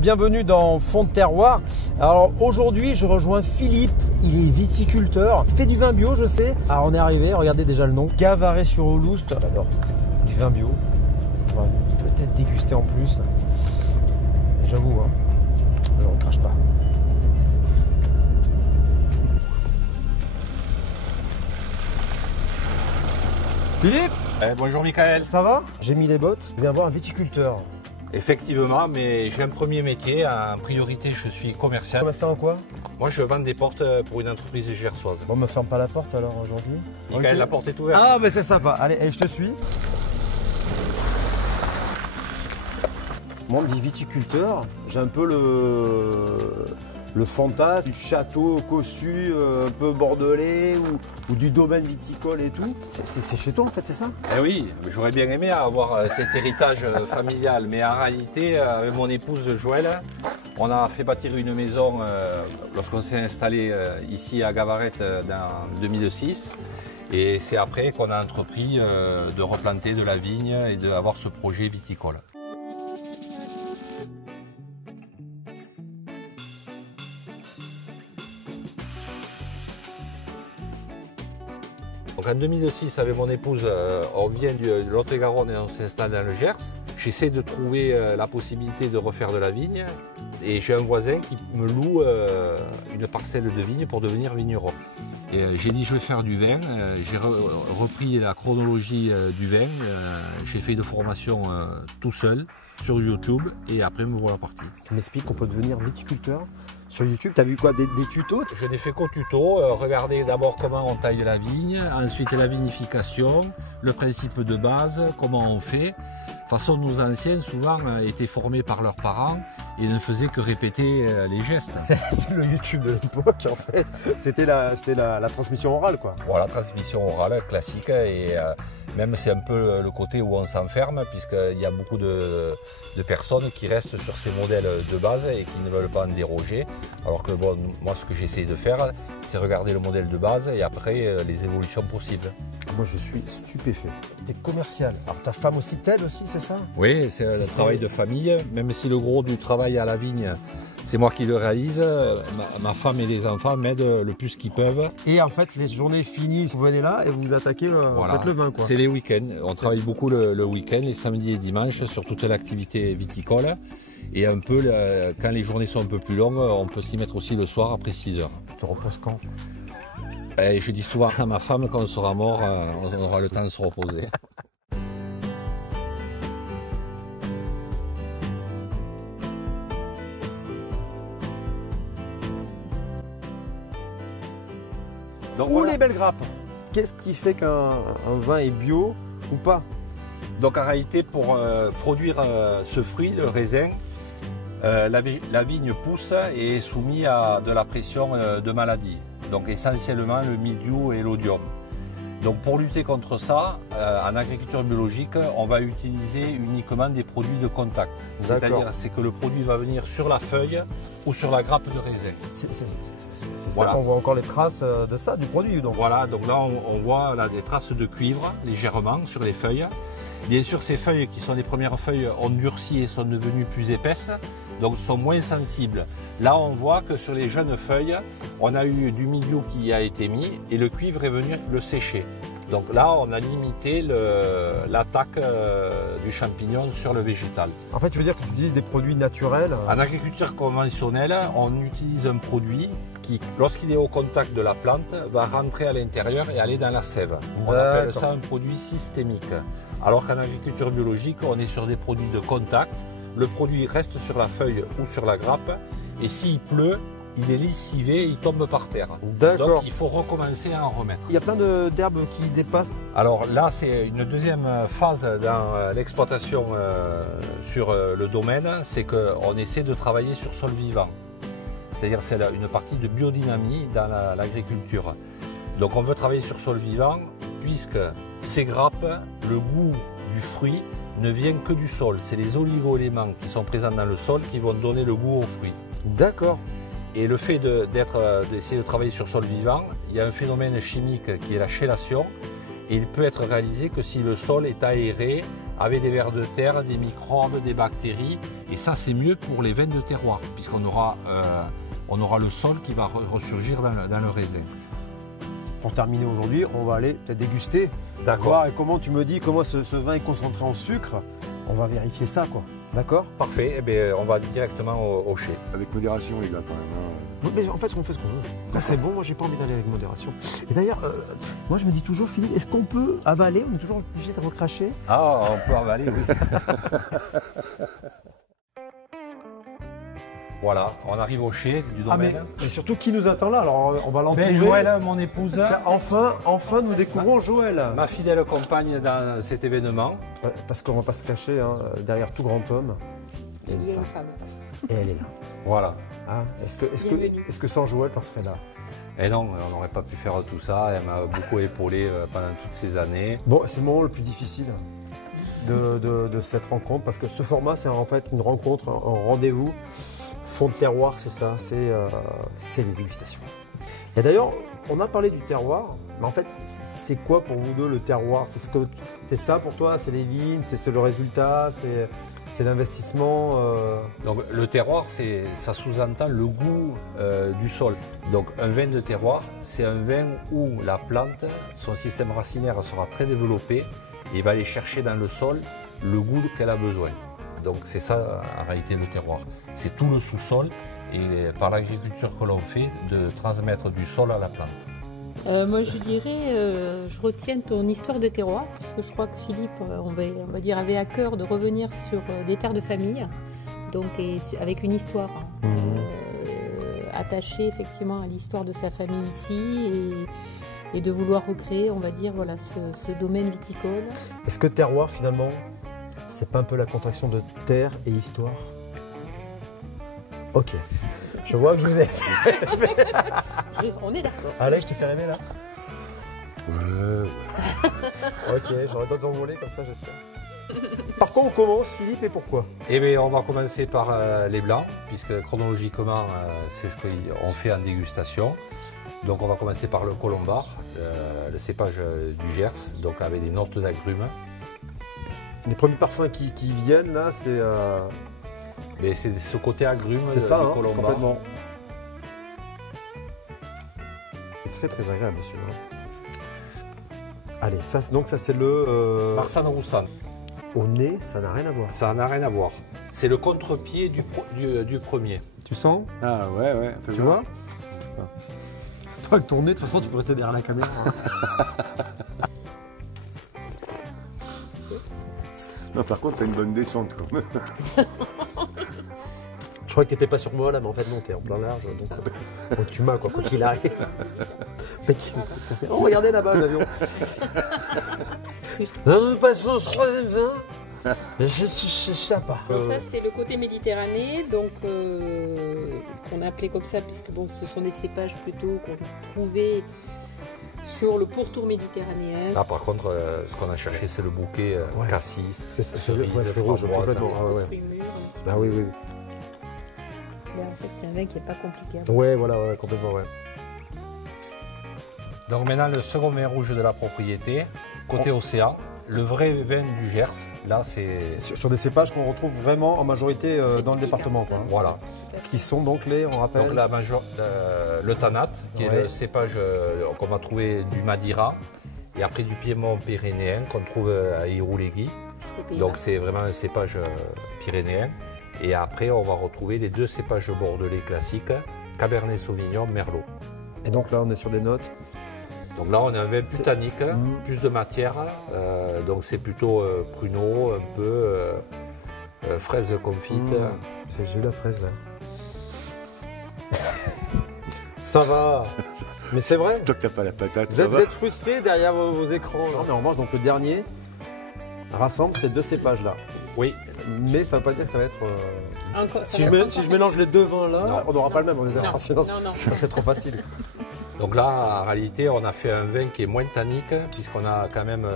Bienvenue dans Fond de Terroir. Alors aujourd'hui, je rejoins Philippe. Il est viticulteur. Il fait du vin bio, je sais. Alors on est arrivé, regardez déjà le nom. Gavaret-sur-Aulouste. J'adore. Du vin bio. On va peut-être déguster en plus. J'avoue, hein, je ne crache pas. Philippe, bonjour Michael. ça va? J'ai mis les bottes. Je viens voir un viticulteur. Effectivement, mais j'ai un premier métier. En priorité, je suis commercial. Ça en quoi? Moi, je vends des portes pour une entreprise gersoise. Bon, me ferme pas la porte alors aujourd'hui. Michael, la porte est ouverte. Ah, mais c'est sympa. Allez, je te suis. Moi, on me dit viticulteur. J'ai un peu le fantasme du château cossu, un peu bordelais ou du domaine viticole et tout. C'est chez toi en fait, c'est ça? Eh oui, j'aurais bien aimé avoir cet héritage familial, mais en réalité, avec mon épouse Joëlle, on a fait bâtir une maison lorsqu'on s'est installé ici à Gavaret en 2006. Et c'est après qu'on a entrepris de replanter de la vigne et d'avoir ce projet viticole. Donc en 2006, avec mon épouse, on vient de Lot-et-Garonne et on s'installe dans le Gers. J'essaie de trouver la possibilité de refaire de la vigne et j'ai un voisin qui me loue une parcelle de vigne pour devenir vigneron. J'ai dit je vais faire du vin, j'ai repris la chronologie du vin, j'ai fait une formation tout seul sur YouTube et après me voilà parti. Tu m'expliques qu'on peut devenir viticulteur sur YouTube? Tu as vu quoi, des tutos? Je n'ai fait qu'au tuto, regardez d'abord comment on taille la vigne, ensuite la vinification, le principe de base, comment on fait. De toute façon, nos anciens souvent étaient formés par leurs parents et ne faisaient que répéter les gestes. C'est le YouTube de l'époque en fait, c'était la transmission orale quoi. Voilà, transmission orale classique et même c'est un peu le côté où on s'enferme puisqu'il y a beaucoup de personnes qui restent sur ces modèles de base et qui ne veulent pas en déroger. Alors que bon, moi ce que j'essaie de faire, c'est regarder le modèle de base et après les évolutions possibles. Moi je suis stupéfait. Tu es commercial, alors ta femme aussi t'aide aussi, c'est ça? Oui, c'est le travail de famille, même si le gros du travail à la vigne, c'est moi qui le réalise, ma femme et les enfants m'aident le plus qu'ils peuvent. Et en fait, les journées finissent, vous venez là et vous attaquez voilà. Faites le vin quoi. C'est les week-ends, on travaille beaucoup le week-end, les samedis et dimanches sur toute l'activité viticole. Et un peu, quand les journées sont un peu plus longues, on peut s'y mettre aussi le soir après 6 heures. Tu te reposes quand? Et je dis souvent à ma femme, quand on sera mort, on aura le temps de se reposer. Donc, où les belles grappes? Qu'est-ce qui fait qu'un vin est bio ou pas? Donc en réalité, pour produire ce fruit, le raisin, la vigne pousse et est soumise à de la pression de maladie. Donc essentiellement le mildiou et l'oïdium. Donc pour lutter contre ça, en agriculture biologique, on va utiliser uniquement des produits de contact. C'est-à-dire c'est que le produit va venir sur la feuille ou sur la grappe de raisin. C'est voilà. Ça qu'on voit encore les traces de ça, du produit donc. Voilà, donc là on voit là, des traces de cuivre légèrement sur les feuilles. Bien sûr, ces feuilles qui sont les premières feuilles ont durci et sont devenues plus épaisses, donc sont moins sensibles. Là, on voit que sur les jeunes feuilles, on a eu du mildiou qui a été mis et le cuivre est venu le sécher. Donc là, on a limité l'attaque du champignon sur le végétal. En fait, tu veux dire que tu utilises des produits naturels? En agriculture conventionnelle, on utilise un produit qui, lorsqu'il est au contact de la plante, va rentrer à l'intérieur et aller dans la sève. On appelle ça un produit systémique. Alors qu'en agriculture biologique, on est sur des produits de contact. Le produit reste sur la feuille ou sur la grappe et s'il pleut, il est lessivé et il tombe par terre. Donc il faut recommencer à en remettre. Il y a plein d'herbes qui dépassent. Alors là, c'est une deuxième phase dans l'exploitation sur le domaine, c'est qu'on essaie de travailler sur sol vivant. C'est-à-dire c'est une partie de biodynamie dans l'agriculture. Donc on veut travailler sur sol vivant puisque ces grappes, le goût du fruit ne vient que du sol. C'est les oligo-éléments qui sont présents dans le sol qui vont donner le goût au fruit. D'accord. Et le fait d'essayer de travailler sur sol vivant, il y a un phénomène chimique qui est la chélation. Et il peut être réalisé que si le sol est aéré avec des vers de terre, des microbes, des bactéries. Et ça, c'est mieux pour les vins de terroir, puisqu'on aura, on aura le sol qui va ressurgir dans le raisin. Pour terminer aujourd'hui, on va aller peut-être déguster. D'accord. Voir et comment tu me dis comment ce vin est concentré en sucre. On va vérifier ça, quoi. D'accord? Parfait, eh bien, on va directement au chai. Avec modération, les gars, quand même. Hein. Mais en fait, on fait ce qu'on veut. Là, c'est bon, moi, j'ai pas envie d'aller avec modération. Et d'ailleurs, moi, je me dis toujours, Philippe, est-ce qu'on peut avaler? On est toujours obligé de recracher? Ah, on peut avaler, oui. Voilà, on arrive au chai du domaine. Mais surtout, qui nous attend là? Alors, on va l'entourer. Joël, mon épouse. Enfin, nous découvrons Joël. Ma fidèle compagne dans cet événement. Ouais, parce qu'on va pas se cacher, hein, derrière tout grand homme. Il y a une femme. Et elle est là. Voilà. Hein, est-ce que sans Joël, t'en serais là? Et non, on n'aurait pas pu faire tout ça. Elle m'a beaucoup épaulé pendant toutes ces années. Bon, c'est le moment le plus difficile de cette rencontre, parce que ce format, c'est en fait une rencontre, un rendez-vous. Fond de terroir, c'est ça, c'est les dégustations. Et d'ailleurs, on a parlé du terroir, mais en fait, c'est quoi pour vous deux le terroir? C'est ça pour toi? C'est les vignes, c'est le résultat, c'est l'investissement Donc le terroir, ça sous-entend le goût du sol. Donc un vin de terroir, c'est un vin où la plante, son système racinaire sera très développé et il va aller chercher dans le sol le goût qu'elle a besoin. Donc c'est ça en réalité le terroir. C'est tout le sous-sol et par l'agriculture que l'on fait de transmettre du sol à la plante. Moi je dirais, je retiens ton histoire de terroir, parce que je crois que Philippe, on va dire, avait à cœur de revenir sur des terres de famille, donc avec une histoire attachée effectivement à l'histoire de sa famille ici et de vouloir recréer, on va dire, voilà, ce domaine viticole. Est-ce que terroir finalement, c'est pas un peu la contraction de terre et histoire? Ok, je vois que je vous ai fait. On est d'accord. Allez, je t'ai fait rêver là. Ouais. Ok, j'aurais d'autres envolées comme ça, j'espère. Par quoi on commence, Philippe, et pourquoi? Eh bien, on va commencer par les blancs, puisque chronologiquement, c'est ce qu'on fait en dégustation. Donc, on va commencer par le colombard, le cépage du Gers, donc avec des notes d'agrumes. Les premiers parfums qui viennent là, c'est... Mais c'est ce côté agrume C'est ça, du hein, colombard. complètement. C'est très agréable, celui-là. Allez, donc ça c'est le... Marsanne Roussanne. Au nez, ça n'a rien à voir. Ça n'a rien à voir. C'est le contre-pied du premier. Tu sens? Ah ouais. Tu vois? Toi, avec ton nez, de toute façon, tu peux rester derrière la caméra. Non, par contre, t'as une bonne descente quand même. Je croyais que t'étais pas sur moi là, mais en fait non, t'es en plein large, donc tu m'as quoi qu'il arrive. Mec, oh regardez là-bas l'avion. Non, pas sur le troisième vin. Je sais pas. Donc ça c'est le côté méditerranéen, donc qu'on a appelé comme ça puisque bon, ce sont des cépages plutôt qu'on trouvait sur le pourtour méditerranéen. Là, par contre, ce qu'on a cherché, c'est le bouquet cassis, c'est le fruit rouge complètement. Fruits mûrs, un petit peu. Ah oui. Bon, en fait, c'est un vin qui n'est pas compliqué. Ouais, voilà, complètement, ouais. Donc maintenant, le second vin rouge de la propriété, côté océan, le vrai vin du Gers. Là, c'est sur des cépages qu'on retrouve vraiment en majorité dans le département, quoi. Voilà. Qui sont donc on rappelle. Donc le Tanat, qui est le cépage qu'on va trouver du Madeira et après du Piémont pyrénéen qu'on trouve à Irouléguy. Donc c'est vraiment un cépage pyrénéen. Et après, on va retrouver les deux cépages bordelais classiques, Cabernet Sauvignon, Merlot. Et donc là, on est sur des notes. Donc là, on a un vin plus tannique, plus de matière. Donc c'est plutôt pruneau, un peu fraise confite. J'ai eu la fraise là. Ça va. Mais c'est vrai. Toi qui n'as pas la patate, Vous êtes frustrés derrière vos écrans. Non, mais en revanche, donc le dernier rassemble ces deux cépages là. Oui. Mais ça ne veut pas dire que ça va être... Encore, si je mélange les deux vins là, non. on n'aura pas le même. On est d'accord. Sinon, non. ça serait trop facile. Donc là, en réalité, on a fait un vin qui est moins tannique, puisqu'on a quand même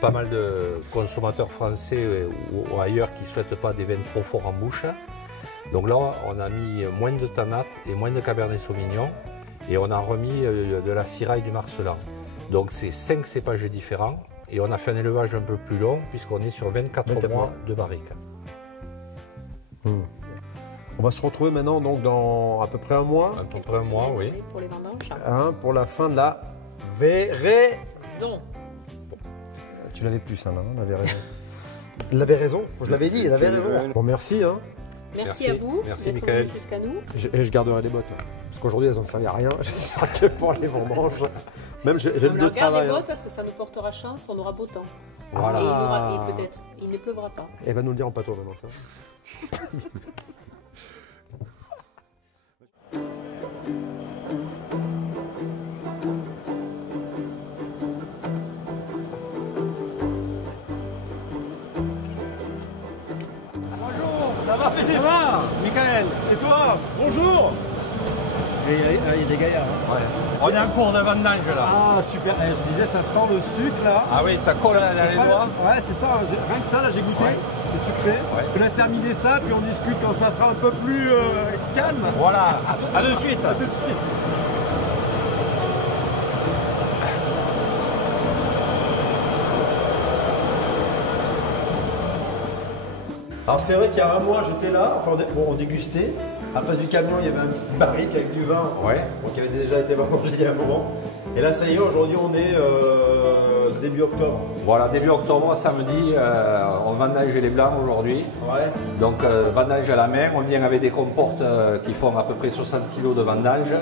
pas mal de consommateurs français ou ailleurs qui ne souhaitent pas des vins trop forts en bouche. Donc là, on a mis moins de Tanat et moins de Cabernet Sauvignon, et on a remis de la Syrah et du Marcellan. Donc c'est 5 cépages différents, et on a fait un élevage un peu plus long puisqu'on est sur 24 mois de barrique. On va se retrouver maintenant donc dans à peu près un mois. À peu près un mois, oui. Pour les vendanges. Pour la fin de la véraison. Bon. Tu l'avais plus ça, là, la véraison. Il avait raison, je l'avais dit, il avait raison. Bon, merci. Hein. Merci à vous merci d'être Michael. venus jusqu'à nous. Et je garderai les bottes. Là. Parce qu'aujourd'hui, elles n'ont servi à rien. J'espère que pour les vendanges. Même j'ai le On de travail. regarde les bottes parce que ça nous portera chance, on aura beau temps. Voilà. Et peut-être, il ne pleuvra pas. Elle va nous le dire en patois maintenant, ça. Ça va, Michael. Et toi? Bonjour. Il y a des gaillards. Hein. Ouais. On est en cours de vendange là. Ah super, je disais ça sent le sucre là. Ah oui, ça colle dans les doigts. Ouais c'est ça, rien que ça là j'ai goûté, c'est sucré. Ouais. Je te laisse terminer ça puis on discute quand ça sera un peu plus calme. Voilà, à de suite. À tout de suite. Alors c'est vrai qu'il y a un mois j'étais là, enfin on dégustait. À place du camion il y avait un barrique avec du vin, Ouais. donc qui avait déjà été mangé il y a un moment. Et là ça y est, aujourd'hui on est début octobre. Voilà, début octobre, samedi, on vendange les blancs aujourd'hui. Ouais. Donc vendange à la main, on vient avec des comportes qui font à peu près 60 kg de vendange.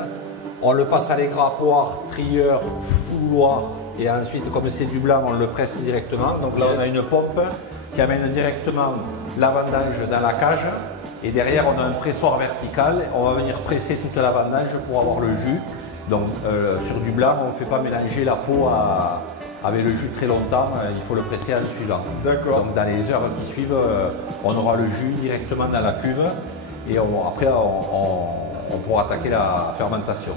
On le passe à l'égrappoir, trieur, fouloir et ensuite comme c'est du blanc, on le presse directement. Donc là on a une pompe qui amène directement la vendange dans la cage et derrière on a un pressoir vertical. On va venir presser toute la vendange pour avoir le jus. Donc sur du blanc, on ne fait pas mélanger la peau avec le jus très longtemps, il faut le presser en suivant. D'accord. Donc dans les heures qui suivent, on aura le jus directement dans la cuve et après on pourra attaquer la fermentation.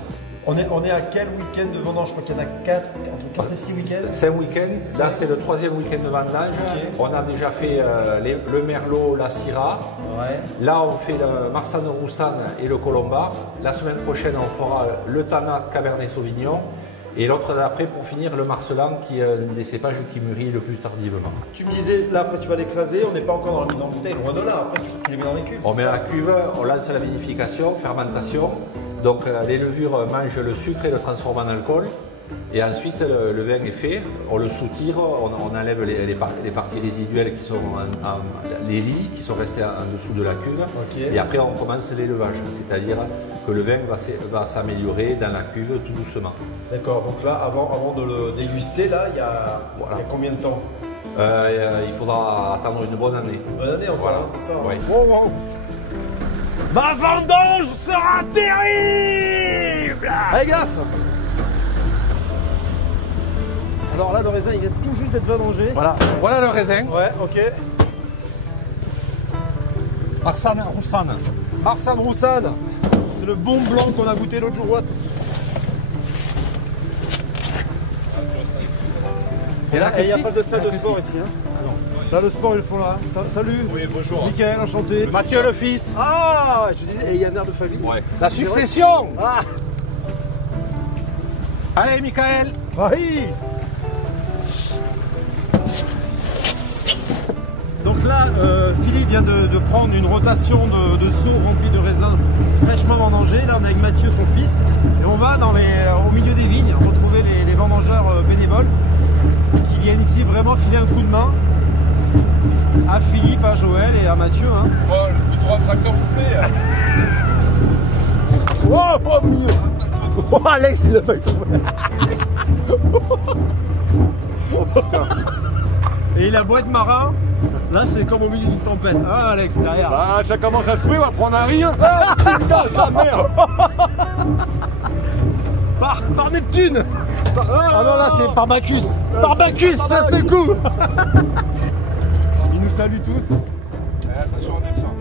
On est à quel week-end de vendange? Je crois qu'il y en a 4, entre 4 et 6 week-ends. C'est un week-end, là c'est le 3e week-end de vendange. Ok. On a déjà fait le merlot, la syrah. Ouais. Là on fait le marsanne roussanne et le colombard. La semaine prochaine on fera le tannat cabernet sauvignon. Et l'autre d'après pour finir le marcelan qui est un des cépages qui mûrit le plus tardivement. Tu me disais, là après tu vas l'écraser, on n'est pas encore dans la mise en bouteille, loin de là, après tu les mets dans les cuves. On met la cuve, on lance la vinification, fermentation. Donc les levures mangent le sucre et le transforment en alcool. Et ensuite le vin est fait, on le soutire, on enlève les parties résiduelles qui sont les lits qui sont restés en dessous de la cuve. Ok. Et après on commence l'élevage, c'est-à-dire que le vin va s'améliorer dans la cuve tout doucement. D'accord, donc là avant de le déguster, là il y a combien de temps? Il faudra attendre une bonne année. Une bonne année encore, Voilà. hein, c'est ça. Ouais. Ma vendange sera terrible! Allez gaffe! Alors là le raisin il vient tout juste d'être vendangé. Voilà le raisin, Ouais, ok. Marsanne roussanne. Marsanne roussanne, c'est le bon blanc qu'on a goûté l'autre jour. Et là, il n'y a pas de salle de sport ici. Hein. Là, le sport, ils le font là. Salut. Oui, bonjour. Mickaël, enchanté. Mathieu le fils. Ah, je disais, et il y a un air de famille. Ouais. La succession. Ah, Allez Michael. oui. Donc là, Philippe vient de prendre une rotation de seaux remplis de raisins fraîchement vendangés. Là, on est avec Mathieu, son fils, et on va au milieu des vignes retrouver les vendangeurs bénévoles qui viennent ici vraiment filer un coup de main à Philippe, à Joël et à Mathieu. Hein. Oh, le 3 tracteurs vous plaît. Oh, pas mieux. Oh, Alex, il a pas été Et la boîte marin, là c'est comme au milieu d'une tempête. Hein Alex, derrière. Ah, ça commence à se courir, on va prendre un rien. Ah, putain, sa mère. Par Neptune. Ah non, là c'est par Bacchus. Par Bacchus, ça se coupe. Ils nous saluent tous. Attention, on descend.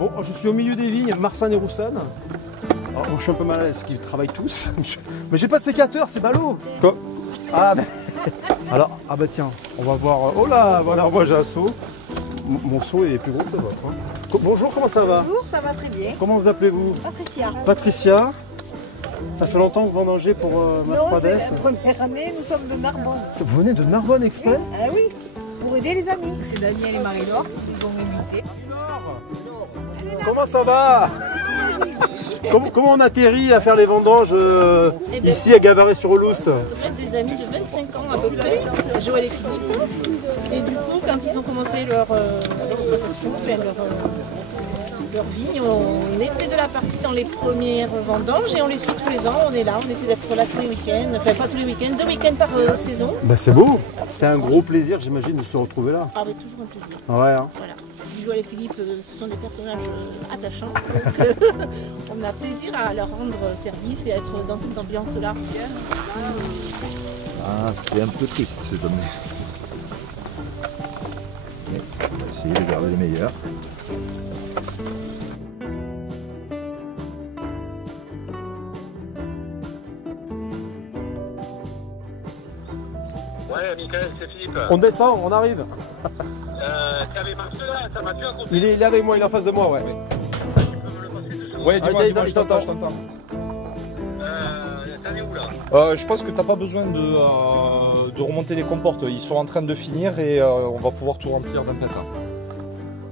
Bon, je suis au milieu des vignes, Marsanne et Roussanne. Alors, je suis un peu mal à l'aise, qu'ils travaillent tous. Mais j'ai pas de sécateur, c'est ballot. Quoi? Ah, ben. Alors, ah bah tiens, on va voir. Oh là, voilà, moi j'ai un seau. Mon seau est plus gros que le vôtre. Hein. Bonjour, comment ça va? Bonjour, ça va très bien. Comment vous appelez-vous? Patricia. Patricia. Ça fait longtemps que vous vendangez pour Non, c'est Masfrades. la première année, nous sommes de Narbonne. Vous venez de Narbonne exprès? Ah oui, pour aider les amis. C'est Daniel et Marie-Laure qui nous ont invités. Comment ça va? Comment on atterrit à faire les vendanges Eh ben, ici à Gavaret-sur-Aulouste? Ça doit être des amis de 25 ans à peu près, Joël et Philippe. Et du coup, quand ils ont commencé leur exploitation, leur vigne, on était de la partie dans les premières vendanges et on les suit tous les ans. On est là, on essaie d'être là tous les week-ends, enfin pas tous les week-ends, 2 week-ends par saison. Bah c'est beau. C'est un gros plaisir, j'imagine, de se retrouver là. Ah oui, toujours un plaisir. Ouais. Hein. Voilà. Joël et Philippe, ce sont des personnages attachants. On a plaisir à leur rendre service et à être dans cette ambiance-là. Ah, c'est un peu triste cette année. Mais on va essayer de garder les meilleurs. Ouais, Michael, c'est Philippe. On descend, on arrive. T'avais marché là, ça m'a tué à côté. Il est avec moi, il est en face de moi, ouais. Ouais, dis-moi, je t'entends. T'en es où là? Je pense que t'as pas besoin de remonter les comportes. Ils sont en train de finir et on va pouvoir tout remplir d'un pétard.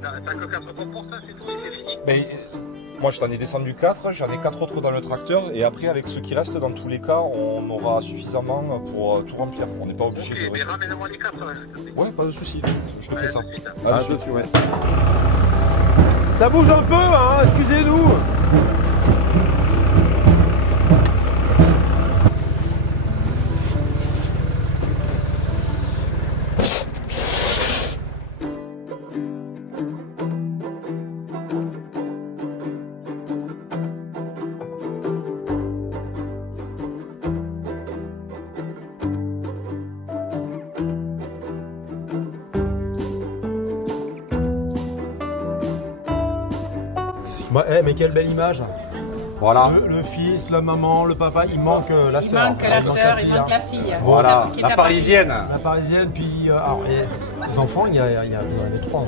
T'as que 4 comportes, c'est tout, c'est fini. Mais moi je t'en ai descendu 4, j'en ai 4 autres dans le tracteur et après avec ce qui reste dans tous les cas on aura suffisamment pour tout remplir. On n'est pas obligé Ok, de... mais ramène-moi les 4. Ouais, pas de souci, je te fais ça. Ah, je suis, ouais. Ça bouge un peu, hein, excusez-nous. Mais quelle belle image. Voilà. Le fils, la maman, le papa, il manque la sœur. Il manque la sœur, il manque la fille. Voilà, Qui est la à parisienne. La parisienne, puis alors, les enfants, il y en a 3.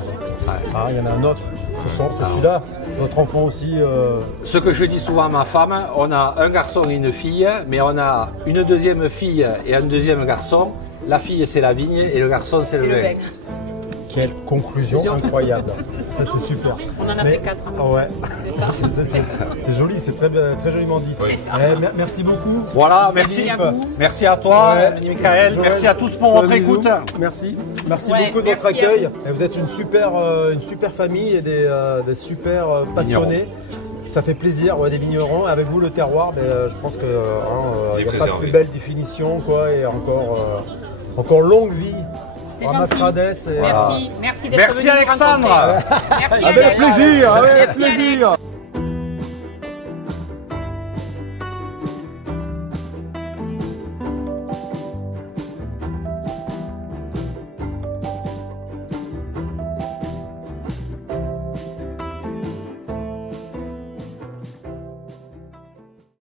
Ah, il y en a un autre. C'est celui-là. Notre enfant aussi. Ce que je dis souvent à ma femme, on a un garçon et une fille, mais on a une deuxième fille et un deuxième garçon. La fille, c'est la vigne et le garçon, c'est le vin. Quelle conclusion incroyable. Ça, c'est super. On en a fait 4. Ah ouais. C'est ça. C'est joli, c'est très joliment dit. C'est ça. Merci beaucoup. Voilà, merci. Merci à toi, Michael. Merci à tous pour votre écoute. Merci. Merci Ouais, beaucoup de votre merci à accueil. Et vous êtes une super famille et des super passionnés. Ça fait plaisir, des vignerons. Avec vous, le terroir, mais je pense qu'il n'y a pas de plus belle définition, quoi, et encore longue vie. C'est gentil. Merci. Merci d'être venu. Merci Alexandre. Merci Avec plaisir, avec Merci, plaisir. Alex.